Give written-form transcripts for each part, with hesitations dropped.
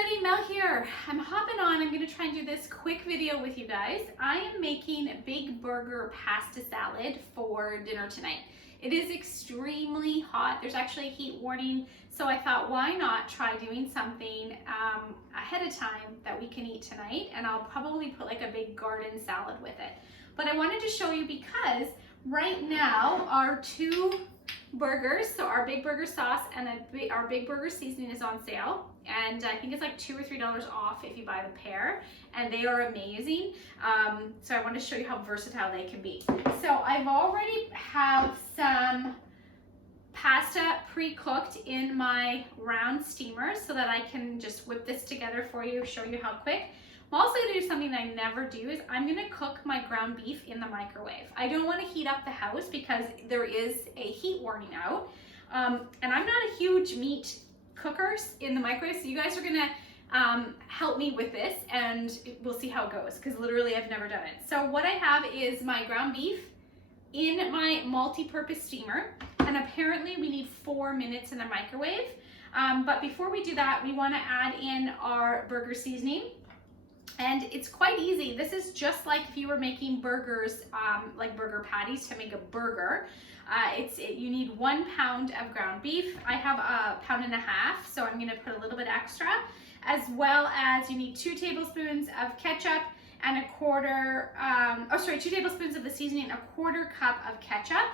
everybody, Mel here. I'm hopping on. I'm going to try and do this quick video with you guys. I am making big burger pasta salad for dinner tonight. It is extremely hot. There's actually a heat warning, so I thought why not try doing something ahead of time that we can eat tonight, and I'll probably put like a big garden salad with it. But I wanted to show you because right now our two burgers, so our big burger sauce and our big burger seasoning is on sale, and I think it's like $2 or $3 off if you buy the pair, and they are amazing. So I want to show you how versatile they can be. So I've already have some pasta pre-cooked in my round steamer so that I can just whip this together for you, show you how quick. I'm also going to do something that I never do is I'm going to cook my ground beef in the microwave. I don't want to heat up the house because there is a heat warning out. And I'm not a huge meat cooker in the microwave, so you guys are going to help me with this and we'll see how it goes because literally I've never done it. So what I have is my ground beef in my multi-purpose steamer, and apparently we need 4 minutes in the microwave. But before we do that, we want to add in our burger seasoning. And it's quite easy. This is just like if you were making burgers, like burger patties to make a burger. You need 1 pound of ground beef. I have 1.5 pounds, so I'm gonna put a little bit extra, as well as you need 2 tablespoons of ketchup and 2 tablespoons of the seasoning, 1/4 cup of ketchup,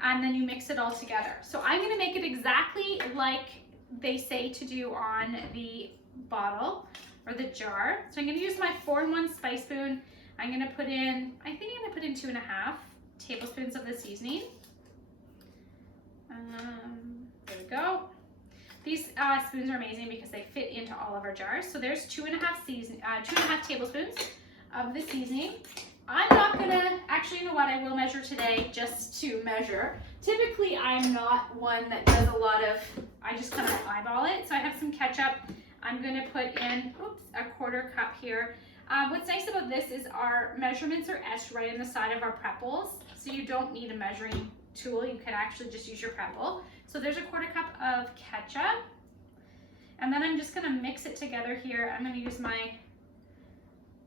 and then you mix it all together. So I'm gonna make it exactly like they say to do on the bottle or the jar. So I'm going to use my 4-in-1 spice spoon. I'm going to put in, I think I'm going to put in 2.5 tablespoons of the seasoning. There we go. These spoons are amazing because they fit into all of our jars. So there's 2.5 tablespoons of the seasoning. I'm not going to, actually, you know what, I will measure today just to measure. Typically, I'm not one that does a lot of, I just kind of eyeball it. So I have some ketchup. I'm going to put in, 1/4 cup here. What's nice about this is our measurements are etched right in the side of our pretzels, so you don't need a measuring tool. You can actually just use your pretzel. So there's 1/4 cup of ketchup, and then I'm just going to mix it together here. I'm going to use my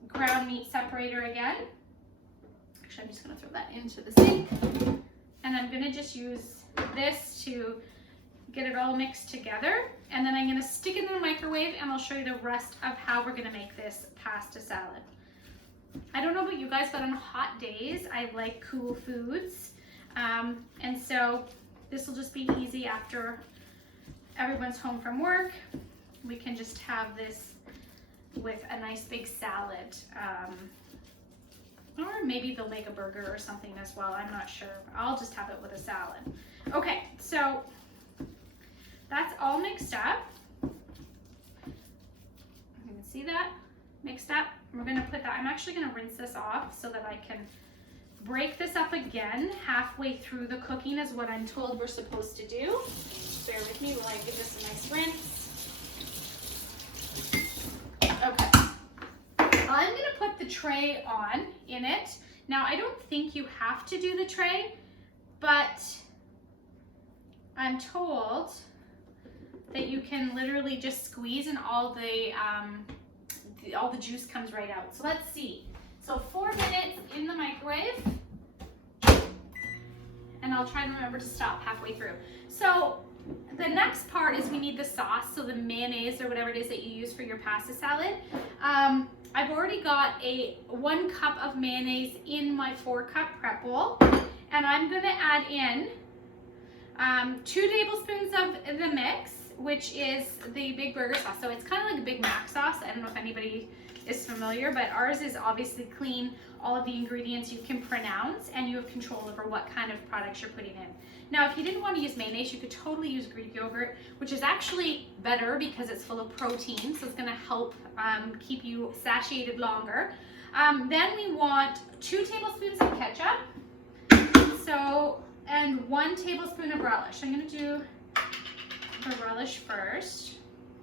ground meat separator again. Actually, I'm just going to throw that into the sink, and I'm going to just use this to get it all mixed together, and then I'm going to stick it in the microwave, and I'll show you the rest of how we're going to make this pasta salad. I don't know about you guys, but on hot days I like cool foods, and so this will just be easy after everyone's home from work. We can just have this with a nice big salad, or maybe they'll make a burger or something as well. I'm not sure. I'll just have it with a salad. Okay, so that's all mixed up. You can see that mixed up. We're going to put that, I'm actually going to rinse this off so that I can break this up again halfway through the cooking is what I'm told we're supposed to do. Bear with me while I give this a nice rinse. Okay. I'm going to put the tray on in it. Now, I don't think you have to do the tray, but I'm told that you can literally just squeeze and all the juice comes right out. So let's see. So 4 minutes in the microwave, and I'll try and remember to stop halfway through. So the next part is we need the sauce, so the mayonnaise or whatever it is that you use for your pasta salad. I've already got 1 cup of mayonnaise in my 4-cup prep bowl, and I'm gonna add in 2 tablespoons of the mix, which is the big burger sauce. So it's kind of like a Big Mac sauce. I don't know if anybody is familiar, but ours is obviously clean. All of the ingredients you can pronounce, and you have control over what kind of products you're putting in. Now, if you didn't want to use mayonnaise, you could totally use Greek yogurt, which is actually better because it's full of protein, so it's going to help keep you satiated longer. Then we want 2 tablespoons of ketchup, and 1 tablespoon of relish. I'm going to do the relish first.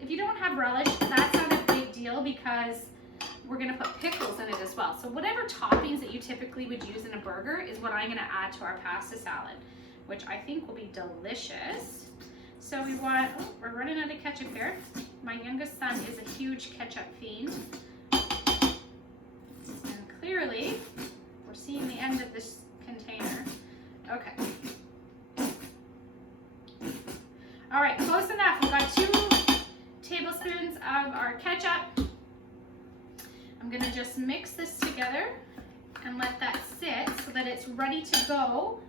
If you don't have relish, that's not a big deal because we're going to put pickles in it as well. So whatever toppings that you typically would use in a burger is what I'm going to add to our pasta salad, which I think will be delicious. So we want, oh, we're running out of ketchup here. My youngest son is a huge ketchup fiend. And clearly, we're seeing the end of this container. Okay. All right, close enough. We've got 2 tablespoons of our ketchup. I'm gonna just mix this together and let that sit so that it's ready to go.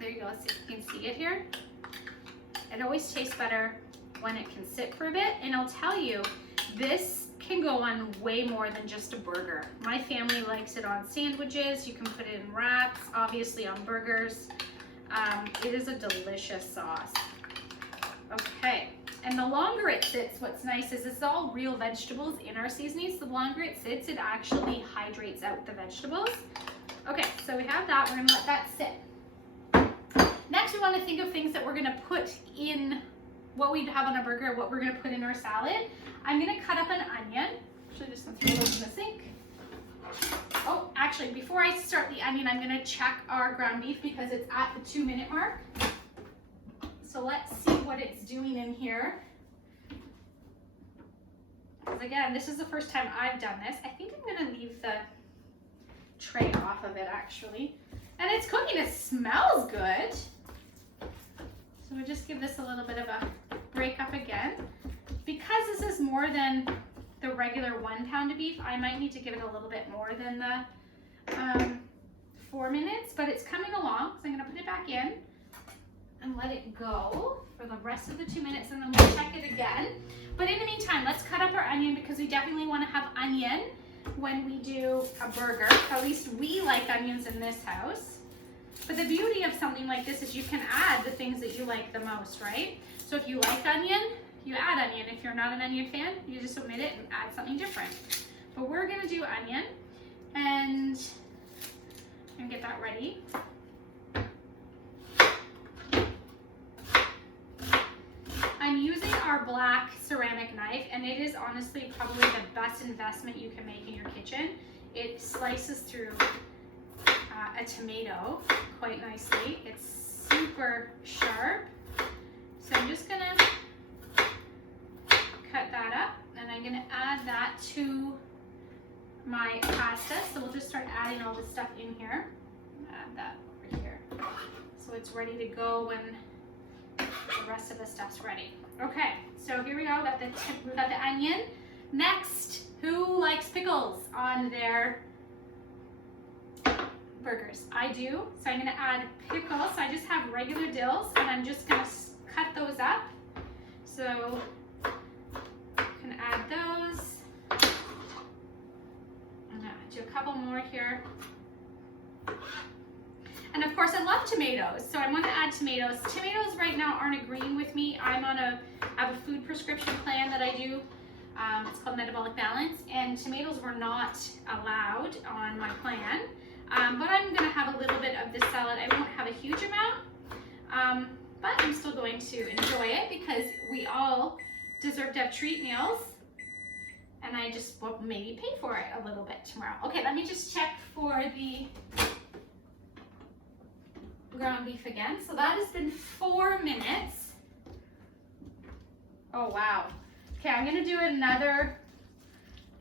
There you go, let's see if you can see it here. It always tastes better when it can sit for a bit, and I'll tell you, this can go on way more than just a burger. My family likes it on sandwiches. You can put it in wraps, obviously on burgers. It is a delicious sauce. Okay, and the longer it sits, what's nice is it's all real vegetables in our seasonings. The longer it sits, it actually hydrates out the vegetables. Okay, so we have that. We're gonna let that sit. Next, we want to think of things that we're gonna put in what we have on a burger, what we're gonna put in our salad. I'm gonna cut up an onion. Actually, just gonna throw those in the sink. Oh, actually, before I start the onion, I'm gonna check our ground beef because it's at the 2-minute mark. So let's see what it's doing in here. Because again, this is the first time I've done this. I think I'm gonna leave the tray off of it actually. And it's cooking, it smells good. So we'll just give this a little bit of a break up again. Because this is more than the regular 1 pound of beef, I might need to give it a little bit more than the 4 minutes, but it's coming along. So I'm gonna put it back in and let it go for the rest of the 2 minutes, and then we'll check it again. But in the meantime, let's cut up our onion because we definitely want to have onion when we do a burger. At least we like onions in this house. But the beauty of something like this is you can add the things that you like the most, right? So if you like onion, you add onion. If you're not an onion fan, you just omit it and add something different. But we're gonna do onion, and get that ready. I'm using our black ceramic knife, and it is honestly probably the best investment you can make in your kitchen. It slices through a tomato quite nicely. It's super sharp. So I'm just gonna cut that up, and I'm gonna add that to my pasta. So we'll just start adding all this stuff in here. Add that over here. So it's ready to go when the rest of the stuff's ready. Okay, so here we go. We've got the onion. Next, who likes pickles on their burgers? I do. So I'm gonna add pickles. So I just have regular dills, and I'm just gonna cut those up. So I can add those. I'm gonna do a couple more here. And of course, I love tomatoes, so I want to add tomatoes. Tomatoes right now aren't agreeing with me. I have a food prescription plan that I do. It's called Metabolic Balance, and tomatoes were not allowed on my plan. But I'm going to have a little bit of this salad. I won't have a huge amount, but I'm still going to enjoy it because we all deserve to have treat meals. And I just will maybe pay for it a little bit tomorrow. Okay, let me just check for the ground beef again. So that has been 4 minutes. Oh wow. Okay, I'm gonna do another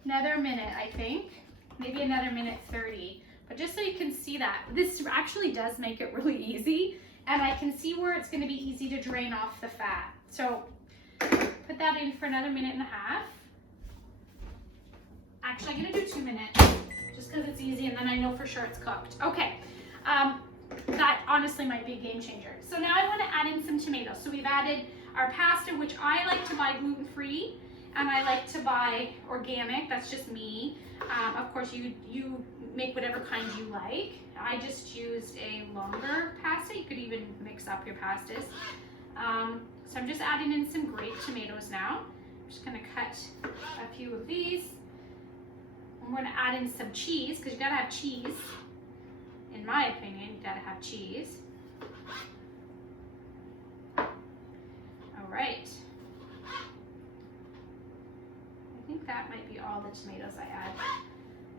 minute, I think. Maybe another minute 30. But just so you can see that, this actually does make it really easy, and I can see where it's gonna be easy to drain off the fat. So put that in for another minute and a half. Actually, I'm gonna do 2 minutes, just because it's easy, and then I know for sure it's cooked. Okay. That honestly might be a game changer. So now I want to add in some tomatoes. So we've added our pasta, which I like to buy gluten-free, and I like to buy organic. That's just me. Of course, you make whatever kind you like. I just used a longer pasta. You could even mix up your pastas. So I'm just adding in some grape tomatoes now. I'm just going to cut a few of these. I'm going to add in some cheese, because you got to have cheese. In my opinion, you gotta have cheese. All right. I think that might be all the tomatoes I add.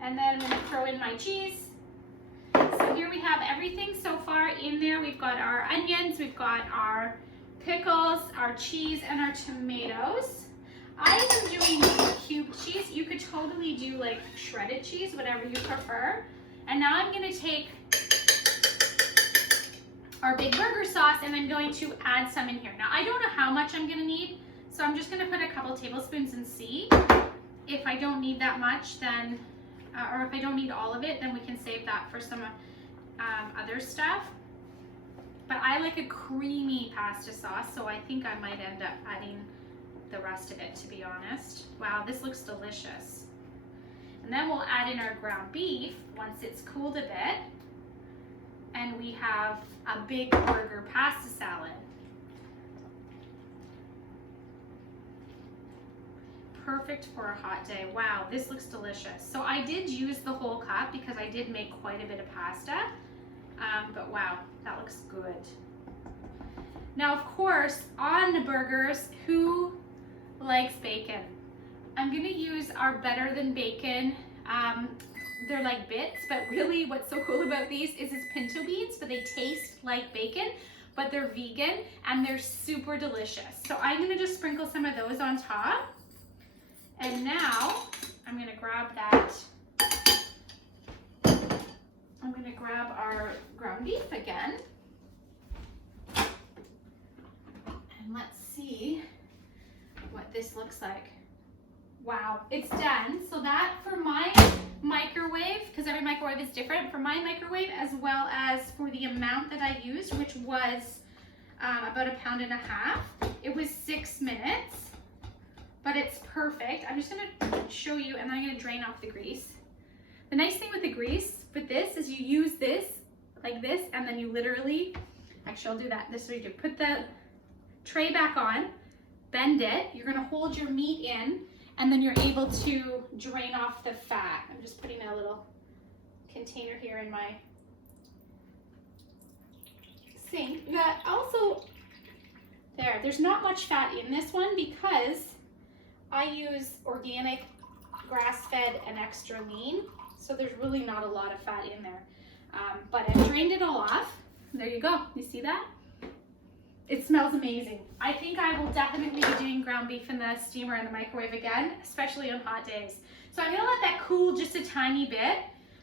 And then I'm gonna throw in my cheese. So here we have everything so far in there. We've got our onions, we've got our pickles, our cheese, and our tomatoes. I am doing cubed cheese. You could totally do like shredded cheese, whatever you prefer. And now I'm gonna take our big burger sauce and I'm going to add some in here. Now I don't know how much I'm gonna need, so I'm just gonna put a couple tablespoons and see. If I don't need that much, then, or if I don't need all of it, then we can save that for some other stuff. But I like a creamy pasta sauce, so I think I might end up adding the rest of it, to be honest. Wow, this looks delicious. And then we'll add in our ground beef once it's cooled a bit. And we have a big burger pasta salad. Perfect for a hot day. Wow, this looks delicious. So I did use the whole cup because I did make quite a bit of pasta. But wow, that looks good. Now, of course, on the burgers, who likes bacon? I'm gonna use our Better Than Bacon. They're like bits, but really what's so cool about these is it's pinto beans, but they taste like bacon, but they're vegan and they're super delicious. So I'm gonna just sprinkle some of those on top. And now I'm gonna grab that. I'm gonna grab our ground beef again. And let's see what this looks like. Wow, it's done. So that for my microwave, because every microwave is different, for my microwave as well as for the amount that I used, which was about 1.5 pounds, it was 6 minutes. But it's perfect. I'm just gonna show you, and then I'm gonna drain off the grease. The nice thing with the grease, with this, is you use this like this, and then you literally, actually I'll do that. This is what you do. Put the tray back on, bend it, you're gonna hold your meat in, and then you're able to drain off the fat. I'm just putting a little container here in my sink. That also, there's not much fat in this one because I use organic, grass-fed, and extra lean, so there's really not a lot of fat in there. But I've drained it all off. There you go. You see that? It smells amazing. I think I will definitely be doing ground beef in the steamer and the microwave again, especially on hot days. So I'm gonna let that cool just a tiny bit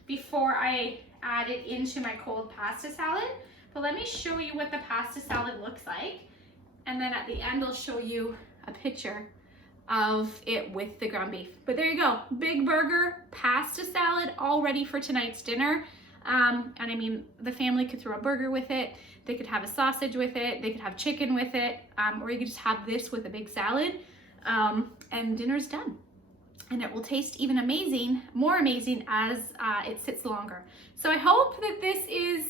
before I add it into my cold pasta salad. But let me show you what the pasta salad looks like. And then at the end, I'll show you a picture of it with the ground beef. But there you go, big burger pasta salad all ready for tonight's dinner. And I mean, the family could throw a burger with it, they could have a sausage with it, they could have chicken with it, or you could just have this with a big salad, and dinner's done. And it will taste even amazing, more amazing as it sits longer. So I hope that this is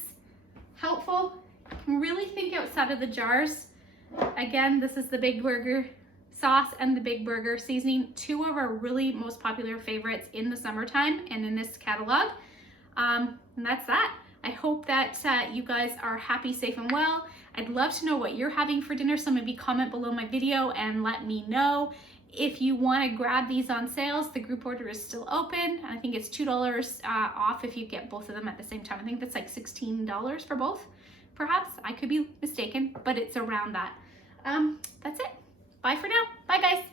helpful. Really think outside of the jars. Again, this is the big burger sauce and the big burger seasoning, two of our really most popular favorites in the summertime and in this catalog. And that's that. I hope that you guys are happy, safe, and well. I'd love to know what you're having for dinner, so maybe comment below my video and let me know. If you want to grab these on sales, the group order is still open. I think it's $2 off if you get both of them at the same time. I think that's like $16 for both, perhaps. I could be mistaken, but it's around that. That's it. Bye for now. Bye, guys.